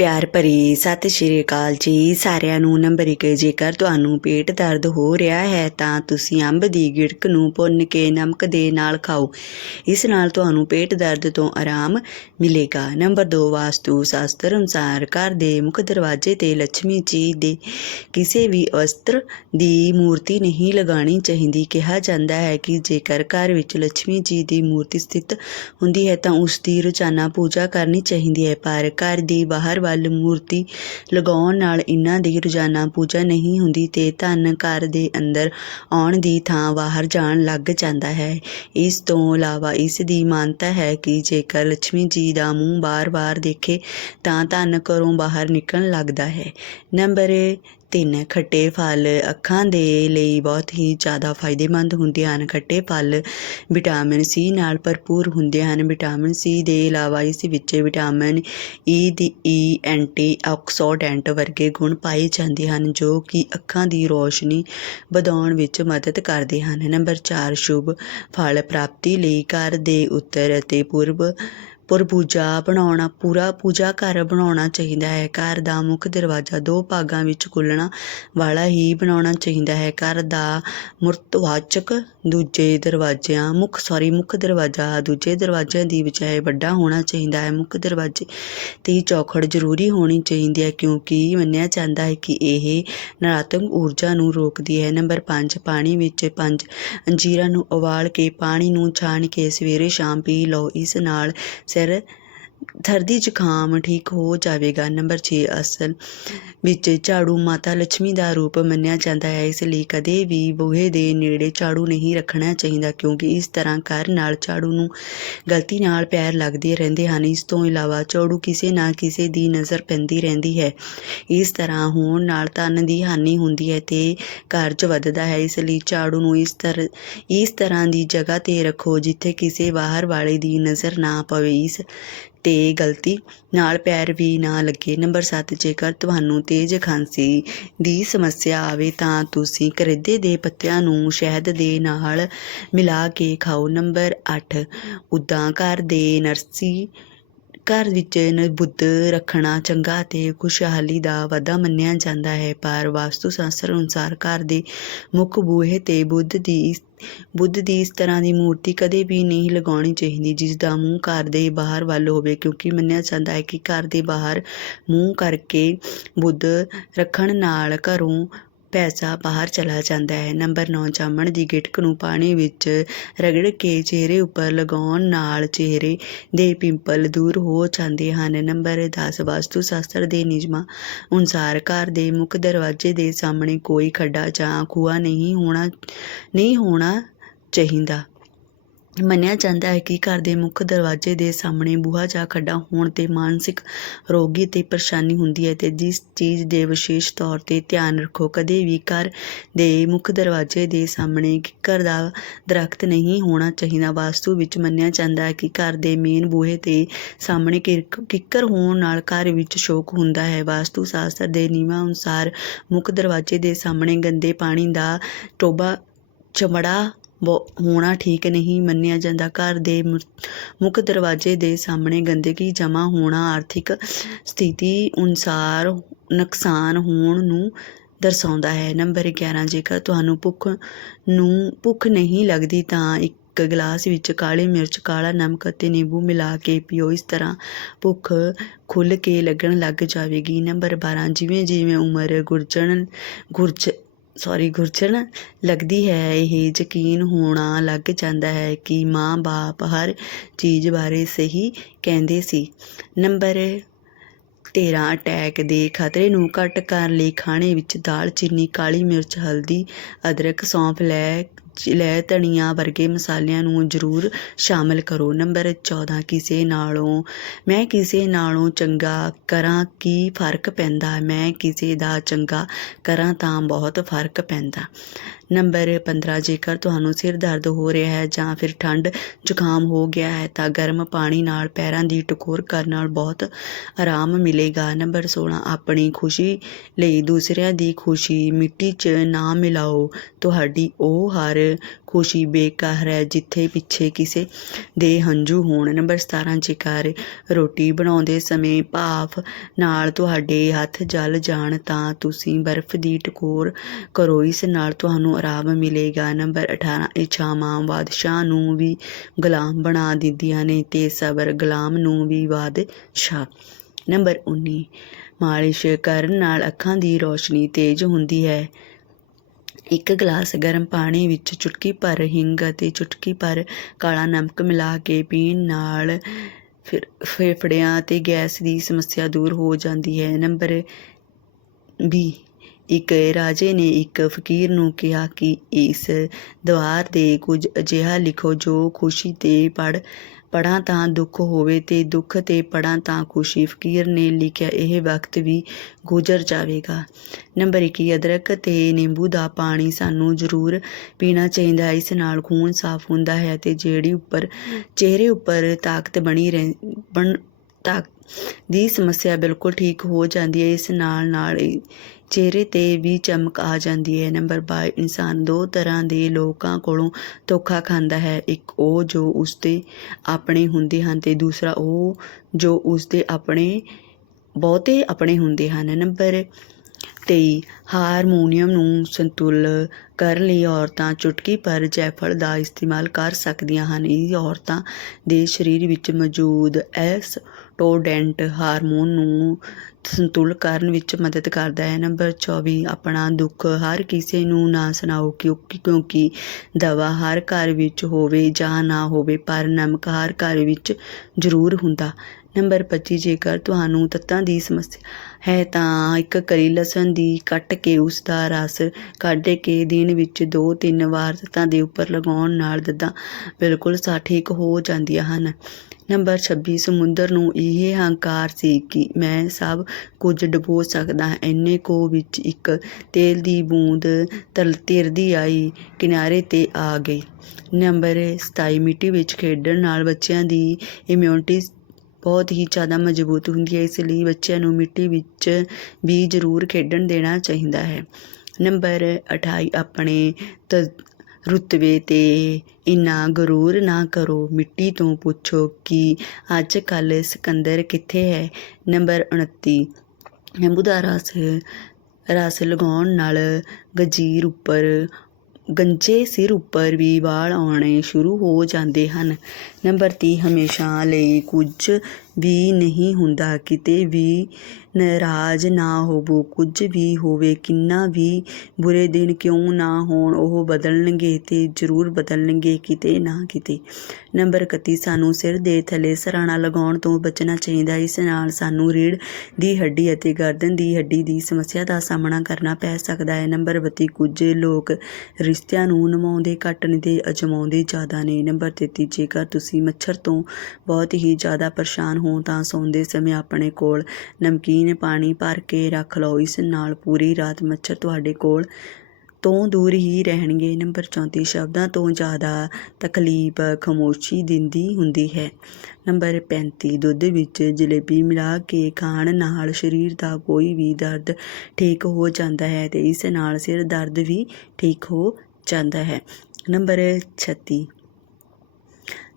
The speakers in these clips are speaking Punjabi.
ਪਿਆਰ ਭਰੀ ਸਤਿ ਸ਼੍ਰੀ ਅਕਾਲ ਜੀ। ਸਾਰਿਆਂ ਨੂੰ ਨੰਬਰ 1 ਜੇਕਰ ਤੁਹਾਨੂੰ ਪੇਟ ਦਰਦ ਹੋ ਰਿਹਾ ਹੈ, ਤਾਂ ਤੁਸੀਂ ਅੰਬ ਦੀ ਗਿੜਕ ਨੂੰ ਭੁੰਨ ਕੇ ਨਮਕ ਦੇ ਨਾਲ ਖਾਓ। ਇਸ ਨਾਲ ਤੁਹਾਨੂੰ ਪੇਟ ਦਰਦ ਤੋਂ ਆਰਾਮ ਮਿਲੇਗਾ। ਨੰਬਰ 2 ਵਾਸਤੂ ਸ਼ਾਸਤਰ ਅਨੁਸਾਰ ਘਰ ਦੇ ਮੁੱਖ ਦਰਵਾਜ਼ੇ ਤੇ ਲక్ష్ਮੀ ਜੀ ਦੇ ਕਿਸੇ ਵੀ ਅਸਤਰ ਦੀ ਮੂਰਤੀ ਨਹੀਂ ਲਗਾਣੀ ਚਾਹੀਦੀ। ਕਿਹਾ ਜਾਂਦਾ ਹੈ ਕਿ ਜੇਕਰ ਘਰ ਵਿੱਚ ਲక్ష్ਮੀ ਜੀ ਦੀ ਮੂਰਤੀ ਸਥਿਤ ਹੁੰਦੀ ਹੈ, ਤਾਂ ਉਸ ਦੀ ਰੋਜ਼ਾਨਾ ਪੂਜਾ ਕਰਨੀ ਚਾਹੀਦੀ ਹੈ। ਪਰ ਘਰ ਦੀ ਬਾਹਰ ਵੱਲ ਮੂਰਤੀ ਲਗਾਉਣ ਨਾਲ ਇਹਨਾਂ ਦੀ ਰੋਜ਼ਾਨਾ ਪੂਜਾ ਨਹੀਂ ਹੁੰਦੀ ਤੇ ਧਨ ਘਰ ਦੇ ਅੰਦਰ ਆਉਣ ਦੀ ਥਾਂ ਬਾਹਰ ਜਾਣ ਲੱਗ ਜਾਂਦਾ ਹੈ। ਇਸ ਤੋਂ ਇਲਾਵਾ ਇਸ ਦੀ ਮਾਨਤਾ ਹੈ ਕਿ ਜੇਕਰ ਲక్ష్ਮੀ ਜੀ ਦਾ ਮੂੰਹ ਬਾਰ-ਬਾਰ ਦੇਖੇ ਤਾਂ ਧਨ ਘਰੋਂ ਬਾਹਰ ਨਿਕਲਣ ਲੱਗਦਾ ਹੈ। ਨੰਬਰ ਤਿੰਨ ਖੱਟੇ ਫਲ ਅੱਖਾਂ ਦੇ ਲਈ ਬਹੁਤ ਹੀ ਜ਼ਿਆਦਾ ਫਾਇਦੇਮੰਦ ਹੁੰਦੇ ਹਨ। ਖੱਟੇ ਫਲ ਵਿਟਾਮਿਨ ਸੀ ਨਾਲ ਭਰਪੂਰ ਹੁੰਦੇ ਹਨ। ਵਿਟਾਮਿਨ ਸੀ ਦੇ ਇਲਾਵਾ ਇਸ ਵਿੱਚ ਵਿਟਾਮਿਨ ਈ ਦੀ ਈ ਐਂਟੀ ਆਕਸੀਡੈਂਟ ਵਰਗੇ ਗੁਣ ਪਾਏ ਜਾਂਦੇ ਹਨ, ਜੋ ਕਿ ਅੱਖਾਂ ਦੀ ਰੋਸ਼ਨੀ ਵਧਾਉਣ ਵਿੱਚ ਮਦਦ ਕਰਦੇ ਹਨ। ਨੰਬਰ 4 ਸ਼ੁਭ ਫਲ ਪ੍ਰਾਪਤੀ ਲਈ ਘਰ ਦੇ ਉੱਤਰ ਅਤੇ ਪੂਰਬ ਪੁਰ ਪੂਜਾ ਬਣਾਉਣਾ, ਪੂਰਾ ਪੂਜਾ ਘਰ ਬਣਾਉਣਾ ਚਾਹੀਦਾ ਹੈ। ਘਰ ਦਾ ਮੁੱਖ ਦਰਵਾਜ਼ਾ ਦੋ ਭਾਗਾਂ ਵਿੱਚ ਖੁੱਲਣਾ ਵਾਲਾ ਹੀ ਬਣਾਉਣਾ ਚਾਹੀਦਾ ਹੈ। ਘਰ ਦਾ ਮੁਰਤਵਾਚਕ ਦੂਜੇ ਦਰਵਾਜ਼ਿਆਂ, ਮੁੱਖ ਸੌਰੀ ਮੁੱਖ ਦਰਵਾਜ਼ਾ, ਦੂਜੇ ਦਰਵਾਜ਼ਿਆਂ ਦੀ ਬਜਾਏ ਵੱਡਾ ਹੋਣਾ ਚਾਹੀਦਾ ਹੈ। ਮੁੱਖ ਦਰਵਾਜ਼ੇ ਤੇ ਚੌਖੜ ਜ਼ਰੂਰੀ ਹੋਣੀ ਚਾਹੀਦੀ ਹੈ ਕਿਉਂਕਿ ਮੰਨਿਆ ਜਾਂਦਾ ਹੈ ਕਿ ਇਹ ਨਕਾਰਾਤਮਕ ਊਰਜਾ ਨੂੰ ਰੋਕਦੀ ਹੈ। ਨੰਬਰ 5 ਪਾਣੀ ਵਿੱਚ ਪੰਜ ਅੰਜੀਰਾਂ ਨੂੰ ਉਬਾਲ ਕੇ ਪਾਣੀ ਨੂੰ ਛਾਣ ਕੇ ਸਵੇਰੇ ਸ਼ਾਮ ਪੀ ਲਓ। ਇਸ ਨਾਲ ਸਿਰ ਸਰਦੀ ਜ਼ੁਕਾਮ ਠੀਕ ਹੋ ਜਾਵੇਗਾ। ਨੰਬਰ 6 ਅਸਲ ਵਿੱਚ ਝਾੜੂ ਮਾਤਾ ਲక్ష్ਮੀ ਦਾ ਰੂਪ ਮੰਨਿਆ ਜਾਂਦਾ ਹੈ। ਇਸ ਲਈ ਕਦੇ ਵੀ ਬੂਹੇ ਦੇ ਨੇੜੇ ਝਾੜੂ ਨਹੀਂ ਰੱਖਣਾ ਚਾਹੀਦਾ, ਕਿਉਂਕਿ ਇਸ ਤਰ੍ਹਾਂ ਘਰ ਨਾਲ ਝਾੜੂ ਨੂੰ ਗਲਤੀ ਨਾਲ ਪੈਰ ਲੱਗਦੇ ਰਹਿੰਦੇ ਹਨ। ਇਸ ਤੋਂ ਇਲਾਵਾ ਝਾੜੂ ਕਿਸੇ ਨਾ ਕਿਸੇ ਦੀ ਨਜ਼ਰ ਪੈਂਦੀ ਰਹਿੰਦੀ ਹੈ। ਇਸ ਤਰ੍ਹਾਂ ਹੋਣ ਨਾਲ ਧਨ ਦੀ ਹਾਨੀ ਹੁੰਦੀ ਹੈ ਤੇ ਕਰਜ਼ ਵੱਧਦਾ ਹੈ। ਇਸ ਲਈ ਝਾੜੂ ਨੂੰ ਇਸ ਤਰ੍ਹਾਂ ਇਸ ਤਰ੍ਹਾਂ ਦੀ ਜਗ੍ਹਾ ਤੇ ਰੱਖੋ, ਜਿੱਥੇ ਕਿਸੇ ਬਾਹਰ ਵਾਲੇ ਦੀ ਨਜ਼ਰ ਨਾ ਪਵੇ। ਇਸ ਤੇ ਗਲਤੀ ਨਾਲ ਪੈਰ ਵੀ ਨਾ ਲੱਗੇ। ਨੰਬਰ 7 ਜੇਕਰ ਤੁਹਾਨੂੰ ਤੇਜ਼ ਖਾਂਸੀ ਦੀ ਸਮੱਸਿਆ ਆਵੇ ਤਾਂ ਤੁਸੀਂ ਕਰੇਦੇ ਦੇ ਪੱਤਿਆਂ ਨੂੰ ਸ਼ਹਿਦ ਦੇ ਨਾਲ ਮਿਲਾ ਕੇ ਖਾਓ। ਨੰਬਰ 8 ਉਦਾਂ ਘਰ ਦੇ ਨਰਸੀ, ਘਰ ਵਿੱਚ ਨ ਬੁੱਧ ਰੱਖਣਾ ਚੰਗਾ ਤੇ ਖੁਸ਼ਹਾਲੀ ਦਾ ਵਾਧਾ ਮੰਨਿਆ ਜਾਂਦਾ ਹੈ, ਪਰ ਵਾਸਤੂ ਸ਼ਾਸਤਰ ਅਨੁਸਾਰ ਘਰ ਦੇ ਮੁੱਖ ਬੂਹੇ ਤੇ ਬੁੱਧ ਦੀ ਬੁੱਧ ਦੀ ਇਸ ਤਰ੍ਹਾਂ ਦੀ ਮੂਰਤੀ ਕਦੇ ਵੀ ਨਹੀਂ ਲਗਾਉਣੀ ਚਾਹੀਦੀ, ਜਿਸ ਦਾ ਮੂੰਹ ਘਰ ਦੇ ਬਾਹਰ ਵੱਲ ਹੋਵੇ, ਕਿਉਂਕਿ ਮੰਨਿਆ ਜਾਂਦਾ ਹੈ ਕਿ ਘਰ ਦੇ ਬਾਹਰ ਮੂੰਹ ਕਰਕੇ ਬੁੱਧ ਰੱਖਣ ਨਾਲ ਘਰੋਂ ਪੈਸਾ ਬਾਹਰ ਚਲਾ ਜਾਂਦਾ ਹੈ। ਨੰਬਰ 9 ਜਾਮਣ ਦੀ ਗਿਟਕ ਨੂੰ ਪਾਣੀ ਵਿੱਚ ਰਗੜ ਕੇ ਚਿਹਰੇ ਉੱਪਰ ਲਗਾਉਣ ਨਾਲ ਚਿਹਰੇ ਦੇ ਪਿੰਪਲ ਦੂਰ ਹੋ ਜਾਂਦੇ ਹਨ। ਨੰਬਰ 10 ਵਾਸਤੂ ਸ਼ਾਸਤਰ ਦੇ ਨਿਯਮਾਂ ਅਨੁਸਾਰ ਘਰ ਦੇ ਮੁੱਖ ਦਰਵਾਜ਼ੇ ਦੇ ਸਾਹਮਣੇ ਕੋਈ ਖੱਡਾ ਜਾਂ ਖੂਹਾ ਨਹੀਂ ਹੋਣਾ ਨਹੀਂ ਹੋਣਾ ਚਾਹੀਦਾ। ਮੰਨਿਆ ਜਾਂਦਾ ਹੈ ਕਿ ਘਰ ਦੇ ਮੁੱਖ ਦਰਵਾਜ਼ੇ ਦੇ ਸਾਹਮਣੇ ਬੂਹਾ ਜਾਂ ਖੱਡਾ ਹੋਣ ਤੇ ਮਾਨਸਿਕ ਰੋਗੀ ਤੇ ਪਰੇਸ਼ਾਨੀ ਹੁੰਦੀ ਹੈ ਅਤੇ ਜਿਸ ਚੀਜ਼ ਦੇ ਵਿਸ਼ੇਸ਼ ਤੌਰ ਤੇ ਧਿਆਨ ਰੱਖੋ। ਕਦੇ ਵੀ ਘਰ ਦੇ ਮੁੱਖ ਦਰਵਾਜ਼ੇ ਦੇ ਸਾਹਮਣੇ ਕਿੱਕਰ ਦਾ ਦਰਖਤ ਨਹੀਂ ਹੋਣਾ ਚਾਹੀਦਾ। ਵਾਸਤੂ ਵਿੱਚ ਮੰਨਿਆ ਜਾਂਦਾ ਹੈ ਕਿ ਘਰ ਦੇ ਮੇਨ ਬੂਹੇ ਦੇ ਸਾਹਮਣੇ ਕਿਰਕ- ਕਿੱਕਰ ਹੋਣ ਨਾਲ ਘਰ ਵਿੱਚ ਸ਼ੋਕ ਹੁੰਦਾ ਹੈ। ਵਾਸਤੂ ਸ਼ਾਸਤਰ ਦੇ ਨਿਯਮਾਂ ਅਨੁਸਾਰ ਮੁੱਖ ਦਰਵਾਜ਼ੇ ਦੇ ਸਾਹਮਣੇ ਗੰਦੇ ਪਾਣੀ ਦਾ ਟੋਬਾ ਚਮੜਾ ਹੋਣਾ ਠੀਕ ਨਹੀਂ ਮੰਨਿਆ ਜਾਂਦਾ। ਘਰ ਦੇ ਮੁੱਖ ਦਰਵਾਜ਼ੇ ਦੇ ਸਾਹਮਣੇ ਗੰਦਗੀ ਜਮ੍ਹਾਂ ਹੋਣਾ ਆਰਥਿਕ ਸਥਿਤੀ ਅਨੁਸਾਰ ਨੁਕਸਾਨ ਹੋਣ ਨੂੰ ਦਰਸਾਉਂਦਾ ਹੈ। ਨੰਬਰ 11 ਜੇਕਰ ਤੁਹਾਨੂੰ ਭੁੱਖ ਨੂੰ ਭੁੱਖ ਨਹੀਂ ਲੱਗਦੀ ਤਾਂ ਇੱਕ ਗਲਾਸ ਵਿੱਚ ਕਾਲੀ ਮਿਰਚ, ਕਾਲਾ ਨਮਕ ਅਤੇ ਨਿੰਬੂ ਮਿਲਾ ਕੇ ਪੀਓ। ਇਸ ਤਰ੍ਹਾਂ ਭੁੱਖ ਖੁੱਲ੍ਹ ਕੇ ਲੱਗਣ ਲੱਗ ਜਾਵੇਗੀ। ਨੰਬਰ 12 ਜਿਵੇਂ ਜਿਵੇਂ ਉਮਰ ਗੁਰਜਣ, ਗੁਰਜ ਸੌਰੀ ਗੁਰਜਣ ਲੱਗਦੀ ਹੈ ਇਹ, ਯਕੀਨ ਹੋਣਾ ਲੱਗ ਜਾਂਦਾ ਹੈ ਕਿ ਮਾਂ-ਬਾਪ ਹਰ ਚੀਜ਼ ਬਾਰੇ ਸਹੀ ਕਹਿੰਦੇ ਸੀ। ਨੰਬਰ 13 ਅਟੈਕ ਦੇ ਖਤਰੇ ਨੂੰ ਘੱਟ ਕਰਨ ਲਈ ਖਾਣੇ ਵਿੱਚ ਦਾਲ, ਚੀਨੀ, ਕਾਲੀ ਮਿਰਚ, ਹਲਦੀ, ਅਦਰਕ, ਸੌਂਫ ਲੈ ਲੈ ਧਨੀਆ ਵਰਗੇ ਮਸਾਲਿਆਂ ਨੂੰ ਜ਼ਰੂਰ ਸ਼ਾਮਲ ਕਰੋ। ਨੰਬਰ 14 ਕਿਸੇ ਨਾਲੋਂ, ਮੈਂ ਕਿਸੇ ਨਾਲੋਂ ਚੰਗਾ ਕਰਾਂ ਕੀ ਫ਼ਰਕ ਪੈਂਦਾ? ਮੈਂ ਕਿਸੇ ਦਾ ਚੰਗਾ ਕਰਾਂ ਤਾਂ ਬਹੁਤ ਫ਼ਰਕ ਪੈਂਦਾ। ਨੰਬਰ 15 ਜੇਕਰ ਤੁਹਾਨੂੰ ਸਿਰ ਦਰਦ ਹੋ ਰਿਹਾ ਹੈ ਜਾਂ ਫਿਰ ਠੰਡ, ਜ਼ੁਕਾਮ ਹੋ ਗਿਆ ਹੈ, ਤਾਂ ਗਰਮ ਪਾਣੀ ਨਾਲ ਪੈਰਾਂ ਦੀ ਟਕੋਰ ਕਰਨ ਨਾਲ ਬਹੁਤ ਆਰਾਮ ਮਿਲੇਗਾ। ਨੰਬਰ 16 ਆਪਣੀ ਖੁਸ਼ੀ ਲਈ ਦੂਸਰਿਆਂ ਦੀ ਖੁਸ਼ੀ ਮਿੱਟੀ 'ਚ ਨਾ ਮਿਲਾਓ। ਤੁਹਾਡੀ ਉਹ ਹਾਰ ਖੁਸ਼ੀ ਬੇਕਾਰ ਹੈ, ਜਿੱਥੇ ਪਿੱਛੇ ਕਿਸੇ ਦੇ ਹੰਝੂ ਹੋਣ। ਨੰਬਰ 17 ਜੇਕਰ ਰੋਟੀ ਬਣਾਉਂਦੇ ਸਮੇਂ ਭਾਫ ਨਾਲ ਤੁਹਾਡੇ ਹੱਥ ਜਲ ਜਾਣ, ਤਾਂ ਤੁਸੀਂ ਬਰਫ਼ ਦੀ ਟਕੋਰ ਕਰੋ। ਇਸ ਨਾਲ ਤੁਹਾਨੂੰ ਆਰਾਮ ਮਿਲੇਗਾ। ਨੰਬਰ 18 ਇੱਛਾਵਾਂ ਬਾਦਸ਼ਾਹ ਨੂੰ ਵੀ ਗੁਲਾਮ ਬਣਾ ਦਿੰਦੀਆਂ ਨੇ ਤੇ ਸਬਰ ਗੁਲਾਮ ਨੂੰ ਵੀ ਬਾਦਸ਼ਾਹ। ਨੰਬਰ 19 ਮਾਲਿਸ਼ ਕਰਨ ਨਾਲ ਅੱਖਾਂ ਦੀ ਰੋਸ਼ਨੀ ਤੇਜ਼ ਹੁੰਦੀ ਹੈ। ਇੱਕ ਗਲਾਸ ਗਰਮ ਪਾਣੀ ਵਿੱਚ ਚੁਟਕੀ ਭਰ ਹਿੰਗ ਅਤੇ ਚੁਟਕੀ ਭਰ ਕਾਲਾ ਨਮਕ ਮਿਲਾ ਕੇ ਪੀਣ ਨਾਲ ਫਿਰ ਫੇਫੜਿਆਂ ਅਤੇ ਗੈਸ ਦੀ ਸਮੱਸਿਆ ਦੂਰ ਹੋ ਜਾਂਦੀ ਹੈ। ਨੰਬਰ ਵੀਹ ਇੱਕ ਰਾਜੇ ਨੇ ਇੱਕ ਫਕੀਰ ਨੂੰ ਕਿਹਾ ਕਿ ਇਸ ਦੀਵਾਰ ਦੇ ਕੁਝ ਅਜਿਹਾ ਲਿਖੋ ਜੋ ਖੁਸ਼ੀ ਤੇ ਪੜ ਪੜ੍ਹਾਂ ਤਾਂ ਦੁੱਖ ਹੋਵੇ ਤੇ ਦੁੱਖ ਤੇ ਪੜ੍ਹਾਂ ਤਾਂ ਖੁਸ਼ੀ। ਫਕੀਰ ਨੇ ਲਿਖਿਆ, ਇਹ ਵਕਤ ਵੀ ਗੁਜ਼ਰ ਜਾਵੇਗਾ। ਨੰਬਰ 21 ਅਦਰਕ ਤੇ ਨਿੰਬੂ ਦਾ ਪਾਣੀ ਸਾਨੂੰ ਜ਼ਰੂਰ ਪੀਣਾ ਚਾਹੀਦਾ ਹੈ। ਇਸ ਨਾਲ ਖੂਨ ਸਾਫ਼ ਹੁੰਦਾ ਹੈ ਤੇ ਜਿਹੜੀ ਉੱਪਰ, ਚਿਹਰੇ ਉੱਪਰ ਤਾਕਤ ਬਣੀ ਰਹਿ, ਬਣ ਤਾਕ ਦੀ ਸਮੱਸਿਆ ਬਿਲਕੁਲ ਠੀਕ ਹੋ ਜਾਂਦੀ ਹੈ, ਇਸ ਨਾਲ ਨਾਲ ਚਿਹਰੇ ਤੇ ਵੀ ਚਮਕ ਆ ਜਾਂਦੀ ਹੈ। ਨੰਬਰ 22 ਇਨਸਾਨ ਦੋ ਤਰ੍ਹਾਂ ਦੇ ਲੋਕਾਂ ਕੋਲੋਂ ਧੋਖਾ ਖਾਂਦਾ ਹੈ। ਇੱਕ ਉਹ ਜੋ ਉਸਦੇ ਆਪਣੇ ਹੁੰਦੇ ਹਨ ਤੇ ਦੂਸਰਾ ਉਹ ਜੋ ਉਸਦੇ ਆਪਣੇ, ਬਹੁਤੇ ਆਪਣੇ ਹੁੰਦੇ ਹਨ। ਨੰਬਰ 23 ਹਾਰਮੋਨੀਅਮ ਨੂੰ ਸੰਤੁਲ ਕਰਨ ਲਈ ਔਰਤਾਂ ਚੁਟਕੀ ਪਰ ਜੈਫਲ ਦਾ ਇਸਤੇਮਾਲ ਕਰ ਸਕਦੀਆਂ ਹਨ। ਇਹ ਔਰਤਾਂ ਦੇ ਸਰੀਰ ਵਿੱਚ ਮੌਜੂਦ ਟੋਡੈਂਟ ਹਾਰਮੋਨ ਨੂੰ ਸੰਤੁਲ ਕਰਨ ਵਿੱਚ ਮਦਦ ਕਰਦਾ ਹੈ। ਨੰਬਰ 24 ਆਪਣਾ ਦੁੱਖ ਹਰ ਕਿਸੇ ਨੂੰ ਨਾ ਸੁਣਾਓ ਕਿਉਂਕਿ ਕਿਉਂਕਿ ਦਵਾ ਹਰ ਘਰ ਵਿੱਚ ਹੋਵੇ ਜਾਂ ਨਾ ਹੋਵੇ, ਪਰ ਨਮਕ ਹਰ ਘਰ ਵਿੱਚ ਜ਼ਰੂਰ ਹੁੰਦਾ। ਨੰਬਰ 25 ਜੇਕਰ ਤੁਹਾਨੂੰ ਤੱਤਾਂ ਦੀ ਸਮੱਸਿਆ ਹੈ, ਤਾਂ ਇੱਕ ਕਰੀ ਲਸਣ ਦੀ ਕੱਟ ਕੇ ਉਸ ਦਾ ਰਸ ਕੱਢ ਕੇ ਦਿਨ ਵਿੱਚ 2-3 ਵਾਰ ਤੱਤਾਂ ਦੇ ਉੱਪਰ ਲਗਾਉਣ ਨਾਲ ਦੰਦਾਂ ਬਿਲਕੁਲ ਸਾ, ਠੀਕ ਹੋ ਜਾਂਦੀਆਂ ਹਨ। ਨੰਬਰ 26 ਸਮੁੰਦਰ ਨੂੰ ਇਹ ਹੰਕਾਰ ਸੀ ਕਿ ਮੈਂ ਸਭ ਕੁਝ ਡੁਬੋ ਸਕਦਾ ਇੰਨੇ ਕੋ ਵਿੱਚ ਇੱਕ ਤੇਲ ਦੀ ਬੂੰਦ ਤਲ ਤਿਰਦੀ ਆਈ, ਕਿਨਾਰੇ ਤੇ ਆ ਗਈ। ਨੰਬਰ 27 ਮਿੱਟੀ ਵਿੱਚ ਖੇਡਣ ਨਾਲ ਬੱਚਿਆਂ ਦੀ ਇਮਿਊਨਿਟੀ ਬਹੁਤ ਹੀ ਜ਼ਿਆਦਾ ਮਜ਼ਬੂਤ ਹੁੰਦੀ ਹੈ, ਇਸ ਲਈ ਬੱਚਿਆਂ ਨੂੰ ਮਿੱਟੀ ਵਿੱਚ ਵੀ ਜ਼ਰੂਰ ਖੇਡਣ ਦੇਣਾ ਚਾਹੀਦਾ ਹੈ। ਨੰਬਰ 28 ਆਪਣੇ ਤ ਰੁਤਬੇ ਤੇ। ਇੰਨਾ ਗਰੂਰ ਨਾ ਕਰੋ, ਮਿੱਟੀ ਤੋਂ ਪੁੱਛੋ ਕਿ ਅੱਜ ਕੱਲ੍ਹ ਸਿਕੰਦਰ ਕਿੱਥੇ ਹੈ? ਨੰਬਰ 29 ਨਿੰਬੂ ਦਾ ਰਸ ਰਸ ਲਗਾਉਣ ਨਾਲ ਗਜੀਰ ਉੱਪਰ, ਗੰਜੇ ਸਿਰ ਉੱਪਰ ਵੀ ਵਾਲ ਆਉਣੇ ਸ਼ੁਰੂ ਹੋ ਜਾਂਦੇ ਹਨ। ਨੰਬਰ 30 ਹਮੇਸ਼ਾ ਲਈ ਕੁਝ ਵੀ ਨਹੀਂ ਹੁੰਦਾ, ਕਿਤੇ ਵੀ ਨਾਰਾਜ਼ ਨਾ ਹੋਵੋ। ਕੁਝ ਵੀ ਹੋਵੇ, ਕਿੰਨਾ ਵੀ ਬੁਰੇ ਦਿਨ ਕਿਉਂ ਨਾ ਹੋਣ, ਉਹ ਬਦਲਣਗੇ ਤੇ ਜ਼ਰੂਰ ਬਦਲਣਗੇ, ਕਿਤੇ ਨਾ ਕਿਤੇ। ਨੰਬਰ 31 ਸਾਨੂੰ ਸਿਰ ਦੇ ਥੱਲੇ ਸਰਾਣਾ ਲਗਾਉਣ ਤੋਂ ਬਚਣਾ ਚਾਹੀਦਾ। ਇਸ ਨਾਲ ਸਾਨੂੰ ਰੀੜ ਦੀ ਹੱਡੀ ਅਤੇ ਗਰਦਨ ਦੀ ਹੱਡੀ ਦੀ ਸਮੱਸਿਆ ਦਾ ਸਾਹਮਣਾ ਕਰਨਾ ਪੈ ਸਕਦਾ ਹੈ। ਨੰਬਰ 32 ਕੁਝ ਲੋਕ ਰਿਸ਼ਤਿਆਂ ਨੂੰ ਨਿਭਾਉਂਦੇ ਘੱਟ ਨੇ ਤੇ ਅਜਮਾਉਂਦੇ ਜ਼ਿਆਦਾ ਨੇ। ਨੰਬਰ 33 ਜੇਕਰ ਤੁਸੀਂ ਮੱਛਰ ਤੋਂ ਬਹੁਤ ਹੀ ਜ਼ਿਆਦਾ ਪਰੇਸ਼ਾਨ ਹੋ ਤਾਂ ਸੌਂਦੇ ਸਮੇਂ ਆਪਣੇ ਕੋਲ ਨਮਕੀਨ ਪਾਣੀ ਭਰ ਕੇ ਰੱਖ ਲਓ। ਇਸ ਨਾਲ ਪੂਰੀ ਰਾਤ ਮੱਛਰ ਤੁਹਾਡੇ ਕੋਲ ਤੋਂ ਦੂਰ ਹੀ ਰਹਿਣਗੇ। ਨੰਬਰ 34 ਸ਼ਬਦਾਂ ਤੋਂ ਜ਼ਿਆਦਾ ਤਕਲੀਫ ਖਾਮੋਸ਼ੀ ਦਿੰਦੀ ਹੁੰਦੀ ਹੈ। ਨੰਬਰ 35 ਦੁੱਧ ਵਿੱਚ ਜਲੇਬੀ ਮਿਲਾ ਕੇ ਖਾਣ ਨਾਲ ਸਰੀਰ ਦਾ ਕੋਈ ਵੀ ਦਰਦ ਠੀਕ ਹੋ ਜਾਂਦਾ ਹੈ ਤੇ ਇਸ ਨਾਲ ਸਿਰ ਦਰਦ ਵੀ ਠੀਕ ਹੋ ਜਾਂਦਾ ਹੈ। ਨੰਬਰ 36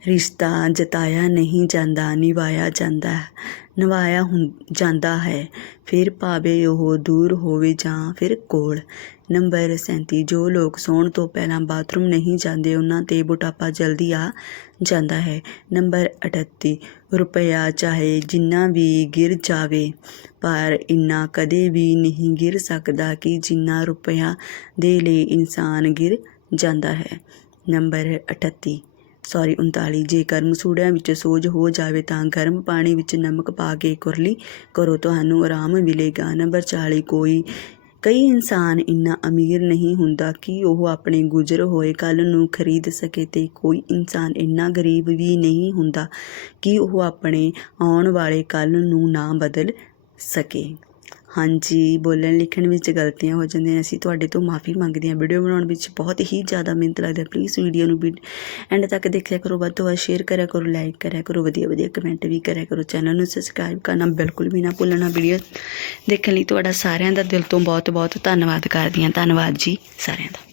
ਰਿਸ਼ਤਾ ਜਤਾਇਆ ਨਹੀਂ ਜਾਂਦਾ, ਨਿਭਾਇਆ ਜਾਂਦਾ ਨਿਭਾਇਆ ਹੁੰ, ਜਾਂਦਾ ਹੈ। ਫਿਰ ਭਾਵੇਂ ਉਹ ਦੂਰ ਹੋਵੇ ਜਾਂ ਫਿਰ ਕੋਲ। ਨੰਬਰ 37 ਜੋ ਲੋਕ ਸੌਣ ਤੋਂ ਪਹਿਲਾਂ ਬਾਥਰੂਮ ਨਹੀਂ ਜਾਂਦੇ, ਉਹਨਾਂ ਤੇ ਮੋਟਾਪਾ ਜਲਦੀ ਆ ਜਾਂਦਾ ਹੈ। ਨੰਬਰ 38 ਰੁਪਇਆ ਚਾਹੇ ਜਿੰਨਾ ਵੀ ਗਿਰ ਜਾਵੇ, ਪਰ ਇੰਨਾ ਕਦੇ ਵੀ ਨਹੀਂ ਗਿਰ ਸਕਦਾ ਕਿ ਜਿੰਨਾ ਰੁਪਇਆ ਦੇ ਲਈ ਇਨਸਾਨ ਗਿਰ ਜਾਂਦਾ ਹੈ। ਨੰਬਰ 38 ਸੌਰੀ 39 ਜੇਕਰ ਮਸੂੜਿਆਂ ਵਿੱਚ ਸੋਜ ਹੋ ਜਾਵੇ ਤਾਂ ਗਰਮ ਪਾਣੀ ਵਿੱਚ ਨਮਕ ਪਾ ਕੇ ਕੁਰਲੀ ਕਰੋ। ਤੁਹਾਨੂੰ ਆਰਾਮ ਮਿਲੇਗਾ। ਨੰਬਰ 40 ਕੋਈ, ਕਈ ਇਨਸਾਨ ਇੰਨਾ ਅਮੀਰ ਨਹੀਂ ਹੁੰਦਾ ਕਿ ਉਹ ਆਪਣੇ ਗੁਜ਼ਰ ਹੋਏ ਕੱਲ ਨੂੰ ਖਰੀਦ ਸਕੇ ਤੇ ਕੋਈ ਇਨਸਾਨ ਇੰਨਾ ਗਰੀਬ ਵੀ ਨਹੀਂ ਹੁੰਦਾ ਕਿ ਉਹ ਆਪਣੇ ਆਉਣ ਵਾਲੇ ਕੱਲ ਨੂੰ ਨਾ ਬਦਲ ਸਕੇ। ਹਾਂਜੀ, ਬੋਲਣ ਲਿਖਣ ਵਿੱਚ ਗਲਤੀਆਂ ਹੋ ਜਾਂਦੀਆਂ ਅਸੀਂ ਤੁਹਾਡੇ ਤੋਂ ਮਾਫੀ ਮੰਗਦੇ ਹਾਂ। ਵੀਡੀਓ ਬਣਾਉਣ ਵਿੱਚ ਬਹੁਤ ਹੀ ਜ਼ਿਆਦਾ ਮਿਹਨਤ ਲੱਗਦਾ ਪਲੀਜ਼ ਵੀਡੀਓ ਨੂੰ ਵੀ ਐਂਡ ਤੱਕ ਦੇਖਿਆ ਕਰੋ। ਵੱਧ ਤੋਂ ਵੱਧ ਸ਼ੇਅਰ ਕਰਿਆ ਕਰੋ ਲਾਈਕ ਕਰਿਆ ਕਰੋ, ਵਧੀਆ ਵਧੀਆ ਕਮੈਂਟ ਵੀ ਕਰਿਆ ਕਰੋ। ਚੈਨਲ ਨੂੰ ਸਬਸਕ੍ਰਾਈਬ ਕਰਨਾ ਬਿਲਕੁਲ ਵੀ ਨਾ ਭੁੱਲਣਾ। ਵੀਡੀਓ ਦੇਖਣ ਲਈ ਤੁਹਾਡਾ ਸਾਰਿਆਂ ਦਾ ਦਿਲ ਤੋਂ ਬਹੁਤ ਬਹੁਤ ਧੰਨਵਾਦ ਕਰਦੀ ਹਾਂ। ਧੰਨਵਾਦ ਜੀ ਸਾਰਿਆਂ ਦਾ।